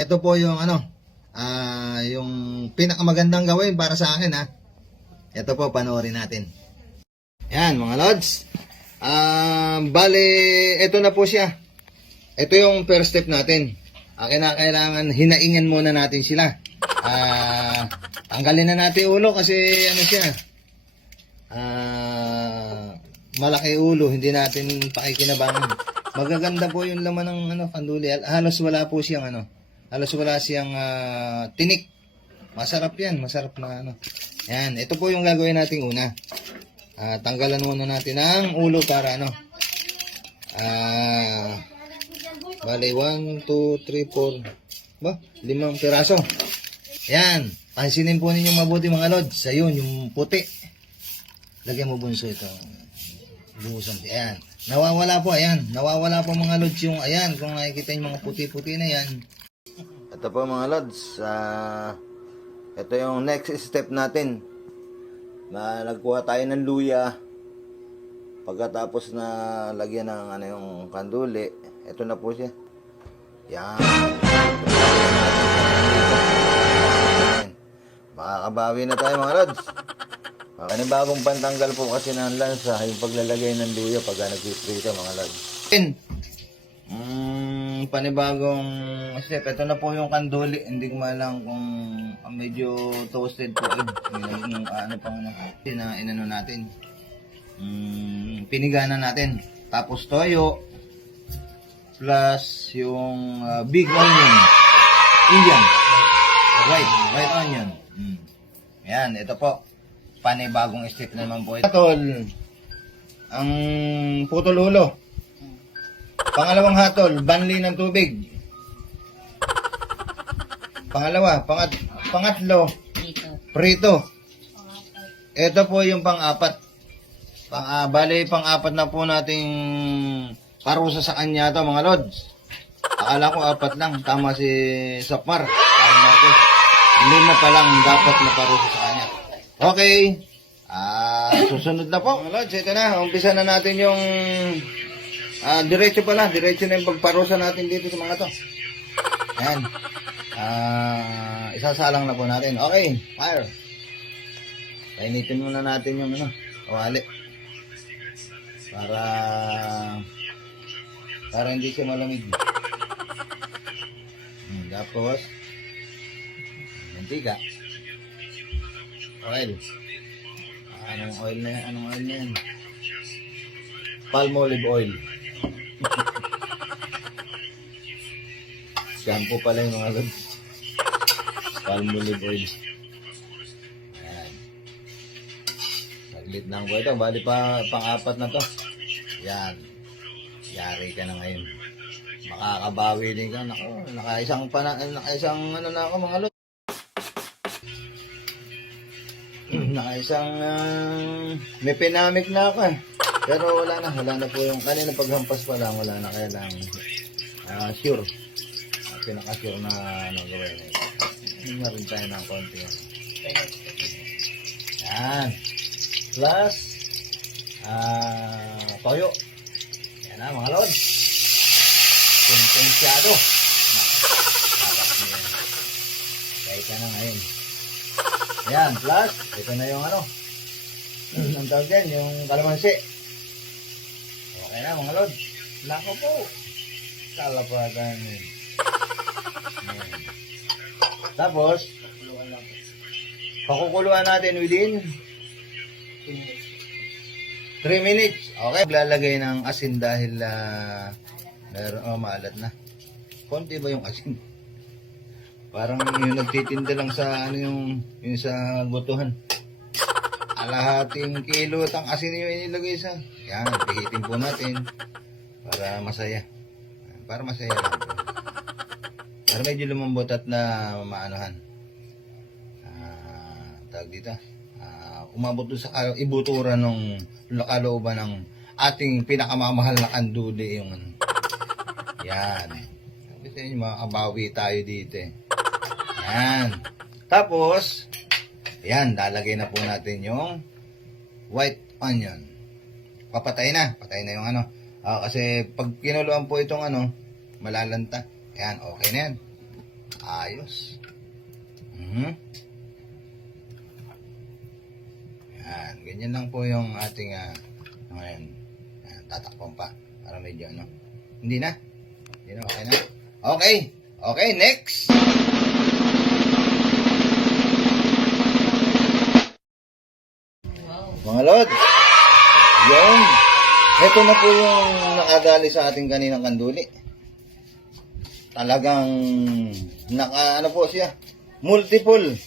Ito po yung yung pinakamagandang gawin para sa akin ha. Ito po, panoorin natin. Yan mga lods. Bale, ito na po siya. Ito yung first step natin. Kailangan hinaingan muna natin sila. Tanggalin na natin ulo kasi ano siya. Malaki ulo, hindi natin pakikinabangan. Magaganda po yung laman ng kanduli. Halos wala po siyang halos wala siyang tinik. Masarap yan, masarap na Yan, ito po yung gagawin nating una. Tanggalan muna natin ang ulo para bale 1, 2, 3, 4 ba? 5 piraso. Yan, pansinin po ninyo mabuti mga lods. Ayun, yung puti. Lagyan mo bunso ito. Buhusan. Ayan. Nawawala po, ayan. Nawawala po mga lods yung, ayan, kung nakikita yung mga puti-puti na yan. Ito po mga lods. Ito yung next step natin. Nagkuha tayo ng luya. Pagkatapos na lagyan ng yung kanduli, ito na po siya. Yan. Makakabawi na tayo mga lods. Panibagong pantanggal po kasi ng lansa yung paglalagay ng luya pagka nag-spray mga lods. Panibagong step. Ito na po yung kanduli. Hindi ko malang kung medyo toasted po. Yung inano natin. Piniganan natin. Tapos toyo. Plus yung big onion. Indian. White onion. Ayan, ito po. Panibagong step naman po ito. Hatol. Ang putol ulo. Pangalawang hatol, banli ng tubig. Pangalawa, pangatlo, prito. Ito po yung pang-apat. Bale, pang-apat na po nating parusa sa kanya to mga lods. Akala ko 4 lang. Tama si Sopmar. Marcos. 5 pa lang dapat na parusa sa kanya. Okay. Susunod na po mga lods. Ito na. Umpisa na natin yung diretso pala. Diretso na yung pagparusa natin dito sa mga to. Ayan. Isasalang na po natin. Okay. Fire. Painitin muna natin yung kawali. Para hindi siya malamig. Tapos mantika. Oil. Anong oil na yan? Palmolive oil. Shampoo pala yung mga lods. Palmolive oil. Ayan. Saglit lang po ito. Bali pang-apat na to. Yan. Yari ka na ngayon. Makakabawi din ka. Naku, nakaisang na ako mga lods. Nakaisang may pinamik na ako eh. Pero wala na po yung kanina paghampas pa lang, wala na, kaya lang sure. Pinaka-sure na gawin. Meron tayo ng konti. Yan. Plus toyo. Yan na mga lods. Sentensyado. Kaya ka na ngayon. Yan. Plus, ito na yung ang tawag din, yung kalamansi. Okay na mga lods. Lako po. Kalapatan. Tapos, pakukuluan natin within 3 minutes. Okay. Lalagay ng asin dahil maalat na. Konti ba yung asin? Parang yung nagtitinda lang sa yung sa gutuhan. Alahating kilo tang asin yung inilagay sa. Yan, pihitin po natin para masaya. Para masaya lang po. Para medyo lumambot at na maanohan. Tawag dito. Umabot doon sa ibuturan ng kalooban ng ating pinakamamahal na kanduli yung yan. Sabi sa inyo, makakabawi tayo dito eh. Yan. Tapos, yan, lalagay na po natin yung white onion. Patay na yung Kasi pag kinuluan po itong malalanta. Yan, okay na yan. Ayos. Yan, ganyan lang po yung ating ngayon. Yan, tatakpan pa para medyo ano. Hindi na. Okay na. Okay. Okay, next. Mga Lods, yun. Ito na po yung nakadali sa ating kaninang kanduli. Talagang ano po siya, multiple.